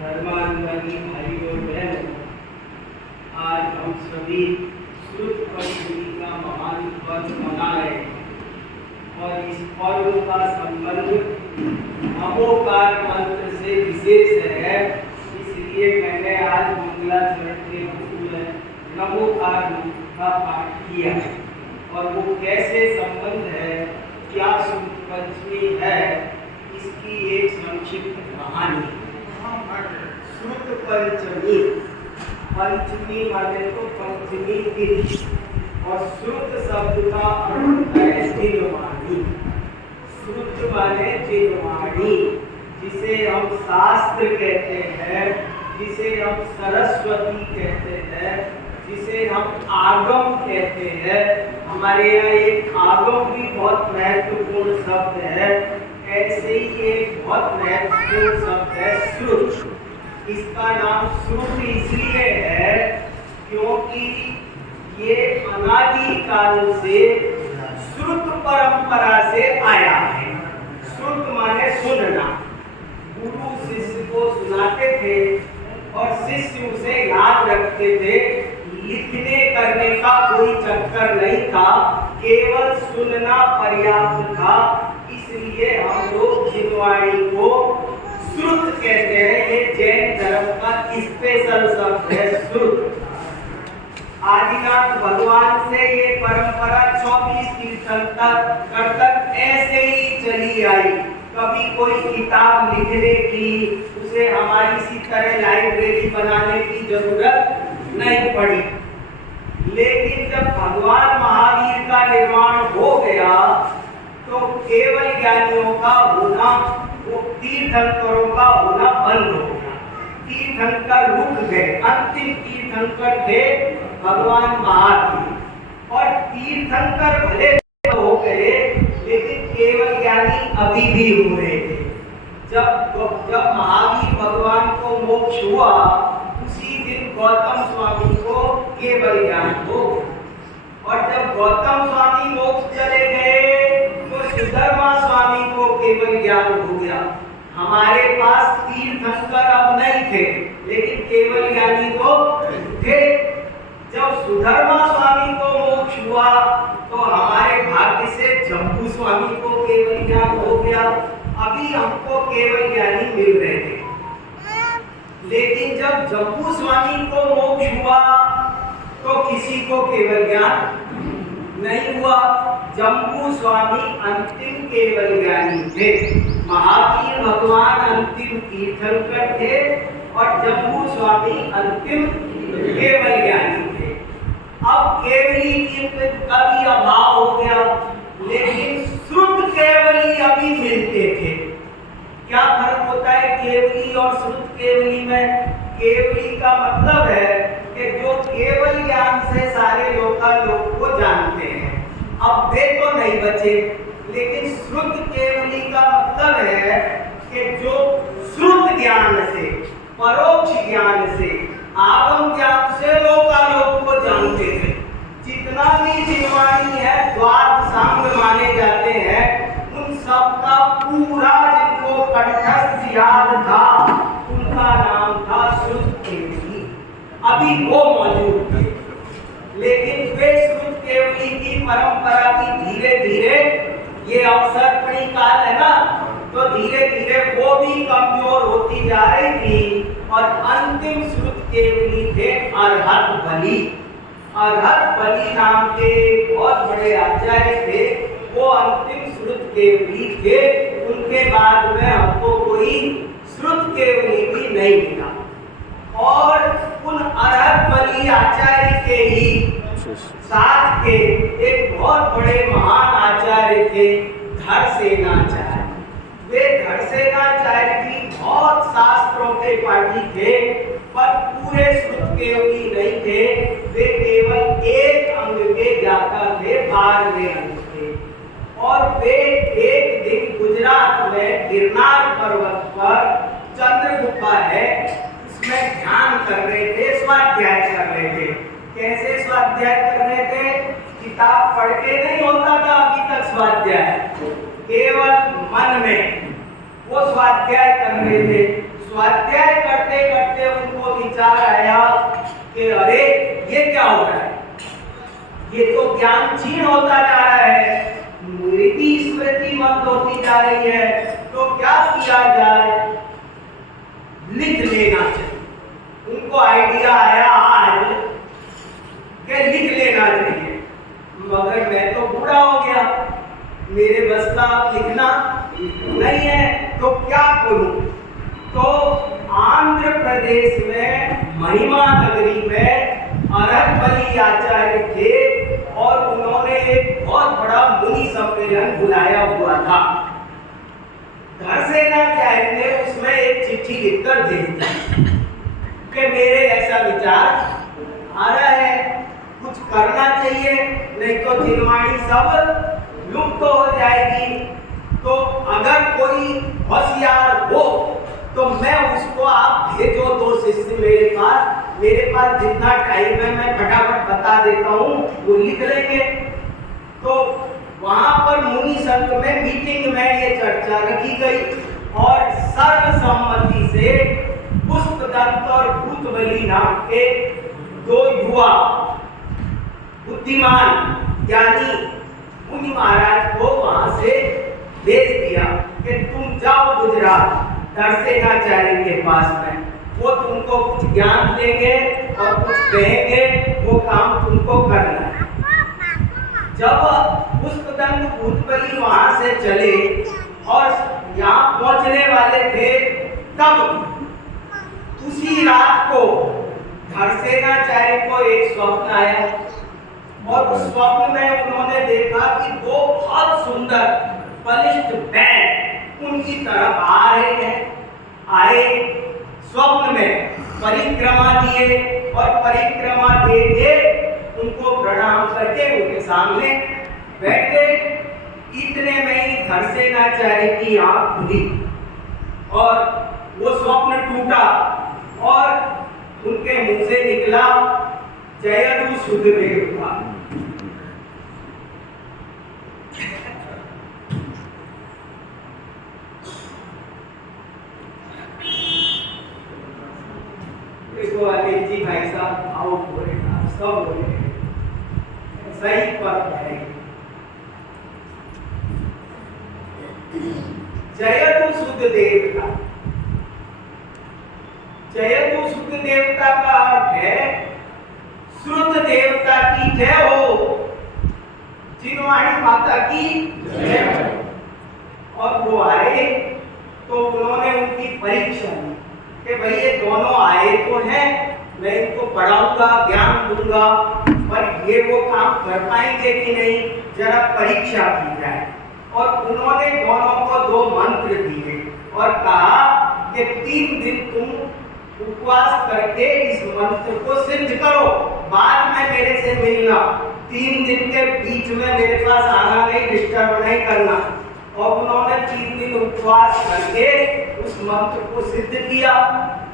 धर्मांतरी भाइयों बहनों, आज हम सभी श्रुत पंचमी का महान पर्व मना रहे हैं और इस पर्व का संबंध नमोकार मंत्र से विशेष है। इसलिए मैंने आज मंगलाचरण के रूप में नमोकार मंत्र का पाठ किया और वो कैसे संबंध है, क्या श्रुत पंचमी है, इसकी एक संक्षिप्त कहानी। श्रुत पंचमी, पंचमी माने तो पंचमी तिथि और श्रुत शब्द का अर्थ है जिनवाणी। श्रुत माने जिनवाणी, जिसे हम शास्त्र कहते हैं, जिसे हम सरस्वती कहते हैं, जिसे हम आगम कहते हैं। हमारे यहाँ एक आगम भी बहुत महत्वपूर्ण शब्द है, ऐसे ही एक बहुत महत्वपूर्ण शब्द है श्रुत। इसका नाम श्रुत इसलिए है क्योंकि ये अनादि काल से श्रुत परंपरा से आया है। श्रुत माने सुनना, गुरु शिष्य को सुनाते थे और शिष्य उसे याद रखते थे। लिखने करने का कोई चक्कर नहीं था, केवल सुनना पर्याप्त था। इसलिए हम लोग जिनवाणी को श्रुत कहते हैं। ये जैन धर्म का स्पेशल शब्द है श्रुत। आदिनाथ भगवान से ये परंपरा 24 तीर्थंकर तक ऐसे ही चली आई। कभी कोई किताब लिखने की उसे हमारी सी तरह लाइब्रेरी बनाने की जरूरत नहीं पड़ी। लेकिन जब भगवान महावीर का निर्माण हो गया तो केवल ज्ञानियों का होना, वो तीर्थंकरों का होना बंद हो गया। तीर्थंकर रुक गए। अंतिम तीर्थंकर थे भगवान महावीर और तीर्थंकर भले हो गए लेकिन केवल ज्ञानी अभी भी हो रहे थे। जब महावीर भगवान को मोक्ष हुआ उसी दिन गौतम स्वामी को केवल ज्ञान हो। और जब गौतम स्वामी मोक्ष चले गए तो सुधर्मा स्वामी को केवल ज्ञान हो गया। हमारे पास तीर्थंकर अब नहीं थे लेकिन केवल ज्ञानी तो थे। जब सुधर्मा स्वामी को मोक्ष हुआ तो हमारे भाग्य से जम्बू स्वामी को केवल ज्ञान हो गया। अभी हमको केवल ज्ञानी मिल रहे थे। लेकिन जब जम्बू स्वामी को मोक्ष हुआ तो किसी को केवल ज्ञान नहीं हुआ। जम्बू स्वामी अंतिम केवल ज्ञानी थे, महावीर भगवान अंतिम तीर्थंकर थे और जम्बू स्वामी अंतिम केवल ज्ञानी थे। अब केवली का भी अभाव हो गया लेकिन श्रुत केवली अभी मिलते थे। क्या फर्क होता है केवली और श्रुत केवली में? केवली का मतलब है कि जो केवल ज्ञान से सारे लोग को जानते हैं, अब वे तो नहीं बचे। लेकिन श्रुत केवली का मतलब है कि जो श्रुत ज्ञान से, परोक्ष ज्ञान से, आगम ज्ञान से लोग को जानते थे। जितना भी जिनवाणी है, द्वादश सांग माने जाते हैं, उन सब का पूरा जिनको कंठस्थ याद था उनका नाम था श्रुत केवली। अभी वो मौजूद थे लेकिन वे श्रुत केवली की परंपरा की धीरे धीरे, ये अवसर्पणी काल है ना, तो धीरे धीरे वो भी कमजोर होती जा रही थी। और अंतिम श्रुत केवली थे अरहत बलि। अरहत बलि नाम के बहुत बड़े आचार्य थे, वो अंतिम श्रुत केवली थे। उनके बाद में हमको कोई श्रुत केवली भी नहीं मिला। और उन अरहत बलि आचार्य के ही साथ के एक बहुत बड़े महान आचार्य थे धड़सेनाचार्य। वे धड़सेनाचार्य भी बहुत शास्त्रों के पाठी थे पर पूरे श्रुत केवली नहीं थे। वे केवल एक अंग के ज्ञाता थे, 12वें अंग थे। और वे एक दिन गुजरात में गिरनार पर्वत पर चंद्रगुफा है, उसमें ध्यान कर रहे थे, स्वाध्याय कर रहे थे। कैसे स्वाध्याय कर रहे थे? किताब पढ़ के नहीं होता था अभी तक स्वाध्याय, केवल मन में वो स्वाध्याय कर रहे थे। स्वाध्याय करते करते उनको विचार आया कि अरे ये क्या हो रहा है, ये तो ज्ञान क्षीण होता जा रहा है, मेरी स्मृति मंद होती जा रही है, तो क्या किया जाए? लिख लेना चाहिए। उनको आइडिया आया आज कि लिख लेना चाहिए, मगर मैं तो बूढ़ा हो गया, मेरे बस का लिखना नहीं है, तो क्या करूं? तो आंध्र प्रदेश में महिमा नगरी में अरहपल्ली आचार्य थे और उन्होंने एक बहुत बड़ा मुनि सम्मेलन बुलाया हुआ था। धरसेनाचार्य ने उसमें एक चिट्ठी लिखकर भेज दी कि मेरे ऐसा विचार आ रहा है, कुछ करना चाहिए, नहीं तो जिनवाणी सब लुप्त हो जाएगी। तो अगर कोई होशियार हो तो मैं उसको आप भेजो, 2 शिष्य मेरे पास जितना टाइम है मैं फटाफट बता देता हूँ, वो लिख लेंगे। तो वहां पर मुनि संघ में मीटिंग में ये चर्चा रखी गई और सर्वसम्मति से पुष्पदंत और भूतबली नाम के 2 युवा बुद्धिमान ज्ञानी मुनि महाराज को वहां से भेज दिया कि तुम जाओ गुजरात धरसेनाचार्य के पास में, वो तुमको कुछ ज्ञान देंगे और कुछ कहेंगे, वो काम तुमको करना है। जब पुष्पदंत भूतबली वहां से चले और यहाँ पहुंचने वाले थे, तब उसी रात को धरसेनाचार्य को एक स्वप्न आया और उस स्वप्न में उन्होंने देखा कि 2 बहुत सुंदर बलिष्ठ बैल उनकी तरफ आ रहे हैं। आए, स्वप्न में परिक्रमा दिए और परिक्रमा दे के उनको प्रणाम करके उनके सामने बैठ गए। इतने में ही धरसेनाचार्य की आंख खुली और वो स्वप्न टूटा और उनके मुंह से निकला जयतु सुखदेव का। इसको अनिल जी भाई साहब आओ बोले, सब बोले सही पद है। जयतु शुद्ध देवता, जयतु शुद्ध देवता का अर्थ है श्रुत देवता की जय हो, जिनवाणी माता की जय हो। और वो आए तो उन्होंने उनकी परीक्षा ली कि भाई ये दोनों आए तो हैं, मैं इनको पढ़ाऊंगा, ज्ञान दूंगा, पर ये वो काम कर पाएंगे कि नहीं, जरा परीक्षा की जाए। और उन्होंने दोनों को 2 मंत्र दिए और कहा कि 3 दिन तुम उपवास करके इस मंत्र को सिद्ध करो, बाद में मेरे से मिलना, 3 दिन के बीच में मेरे पास आना नहीं, डिस्टर्ब नहीं करना। और उन्होंने 3 दिन उपवास करके उस मंत्र को सिद्ध किया।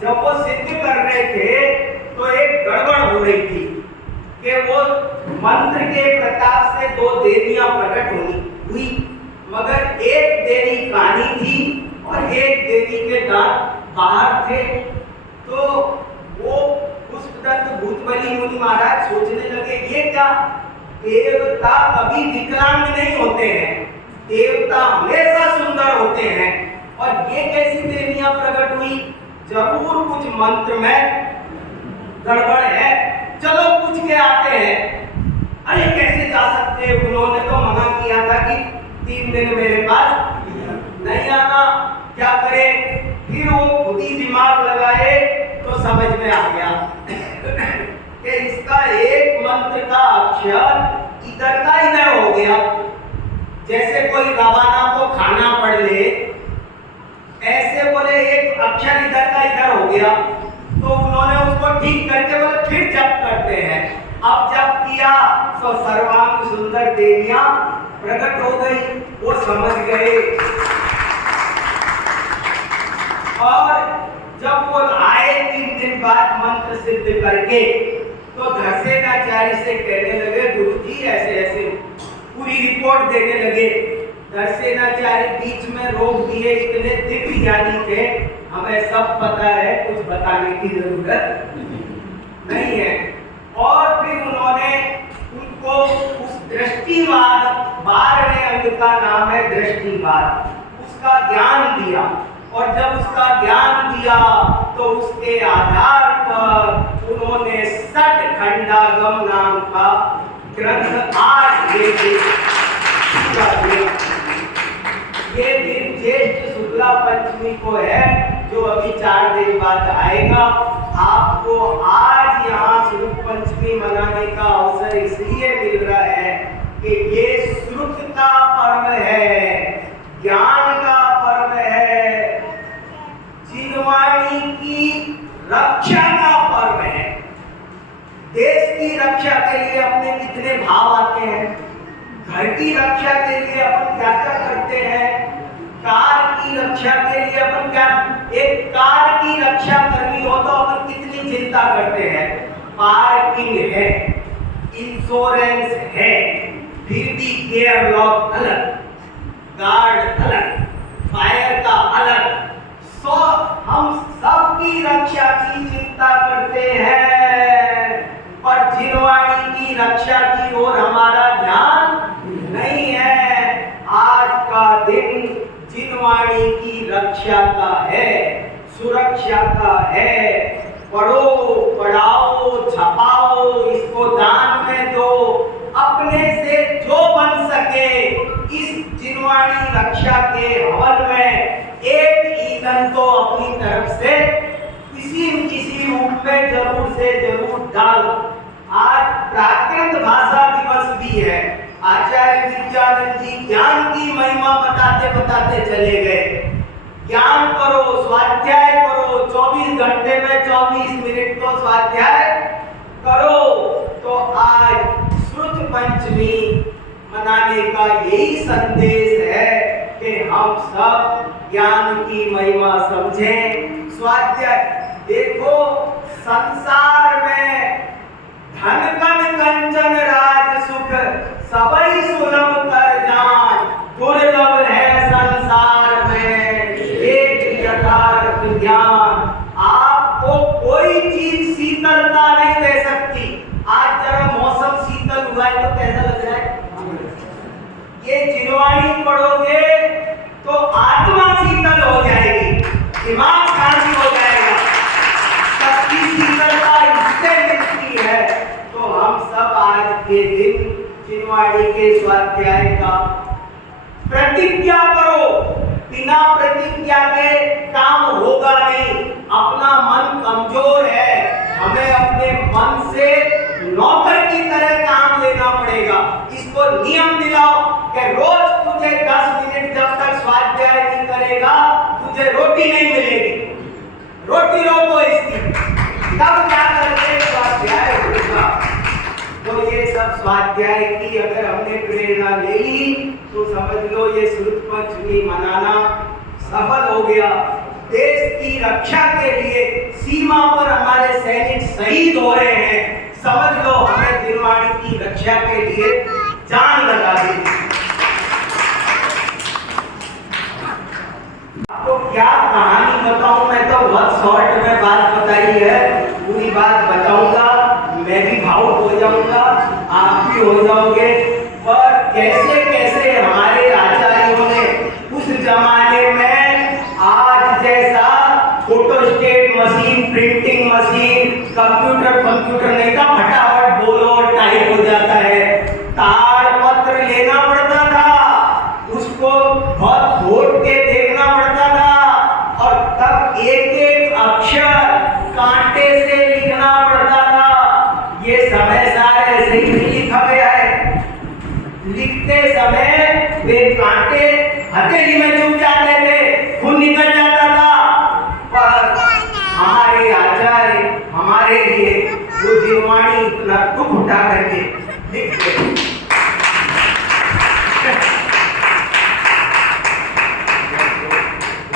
जब वो सिद्ध कर रहे थे तो एक गड़बड़ हो रही थी कि वो मंत्र के प्रताप से 2 देवियां प्रकट हुई, मगर एक देवी कानी थी और एक देवी के दांत बाहर थे। तो वो पुष्पदंत भूतबली मुनि महाराज सोचने लगे, ये क्या, देवता कभी विकलांग नहीं होते हैं, देवता हमेशा सुंदर होते हैं, और ये कैसी देवियां प्रकट हुई, जरूर कुछ मंत्र में गड़बड़ है, चलो पूछ के आते हैं। अरे कैसे जा सकते, उन्होंने तो मना किया था कि 3 दिन मेरे पास नहीं आना, क्या करें? फिर वो खुद ही दिमाग लगाए तो समझ में आ गया कि इसका एक मंत्र का अक्षर इधर का इधर हो गया, जैसे कोई रवाना को खाना पड़ ले, ऐसे बोले एक अक्षर इधर का इधर हो गया। तो उन्होंने उसको ठीक करके बोले फिर जप करते हैं। अब जब किया तो सर्वांग सुंदर देवियां प्रकट हो गई, वो समझ गए। और जब वो आए 3 दिन बाद मंत्र सिद्ध करके, तो धर्सेनाचार्य से कहने लगे, गुरुजी ऐसे ऐसे पूरी रिपोर्ट देने लगे। धर्सेनाचार्य बीच में रोक दिए, इतने दिव्य ज्ञानी थे, हमें सब पता है, कुछ बताने की जरूरत नहीं है। और फिर उन्होंने उनको उस दृष्टिवाद, 12वें अंग का नाम है दृष्टिवाद, उसका ज्ञान दिया। और जब उसका ज्ञान दिया तो उसके आधार पर उन्होंने षट्खंडागम नाम का ग्रंथ आज ये दिन ज्येष्ठ शुक्ला पंचमी को है, जो अभी 4 दिन बाद आएगा। आपको आज यहाँ स्वरूप पंचमी मनाने का अवसर इसलिए मिल रहा है कि ये श्रुत का पर्व है, ज्ञान का पर्व है, जिनवाणी की रक्षा का पर्व है। देश की रक्षा के लिए अपने कितने भाव आते हैं, घर की रक्षा के लिए अपन क्या क्या करते हैं, कार की रक्षा के लिए अपन क्या, एक कार की रक्षा करनी हो तो अपन कितनी चिंता करते हैं। पार्किंग है, इंश्योरेंस है, फिर भी गेयर लॉक अलग, गार्ड अलग, फायर का अलग, हम सबकी रक्षा की चिंता करते हैं, पर जिनवाणी की रक्षा की ओर हमारा ध्यान नहीं है। आज का दिन जिनवाणी की रक्षा का है, सुरक्षा का है। पढ़ो, पढ़ाओ, छपाओ, इसको दान में दो, अपने से जो बन सके इस जिनवाणी रक्षा के हवन में एक ईंधन तो अपनी तरफ से किसी न किसी रूप में जरूर से जरूर डालो। आज प्राकृत भाषा दिवस भी है। आचार्य विद्यानंद जी ज्ञान की महिमा बताते बताते चले गए। ज्ञान करो, स्वाध्याय करो, 24 घंटे में 24 मिनट तो स्वाध्याय करो। तो आज श्रुत पंचमी मनाने का यही संदेश है कि हम सब ज्ञान की महिमा समझें, स्वाध्याय। देखो संसार में धन कन कंचन राज सुख सबई सुलभ कर जान, दुर्लभ है संसार में एक यथार्थ ज्ञान। आपको कोई चीज शीतलता नहीं दे सकती। आज जरा मौसम शीतल हुआ है तो कैसा लग रहा है? ये जिनवाणी पढ़ोगे तो आत्मा शीतल हो जाएगी, दिमाग शांति हो जाएगा, सबकी शीतलता इससे मिलती है। तो हम सब आज के दिन जिनवाणी के स्वाध्याय का प्रतिज्ञा करो। बिना प्रतिज्ञा के काम होगा नहीं। अपना मन कमजोर है, हमें अपने मन से नौकर की तरह काम लेना पड़ेगा। इसको नियम दिलाओ कि रोज तुझे 10 मिनट जब तक स्वाध्याय नहीं करेगा तुझे रोटी नहीं मिलेगी। रोटी रोको इसकी, तब क्या करके स्वाध्याय होगा। तो ये सब स्वाध्याय की अगर हमने प्रेरणा ले ली तो समझ लो ये श्रुत पंचमी मनाना सफल हो गया। देश की रक्षा के लिए सीमा पर हमारे सैनिक शहीद हो रहे हैं। समझ लो हमें जिनवाणी की रक्षा के लिए जान लगा दी। आपको क्या कहानी बताऊं, मैं तो बहुत शॉर्ट में बात बताई है, पूरी बात बताऊंगा, मैं भी भावुक हो जाऊंगा, आप भी हो जाओगे। पर कैसे कैसे हमारे आचार्यों ने उस जमाने में आज जैसा photostat machine, printing machine, computer नहीं था, फटाफट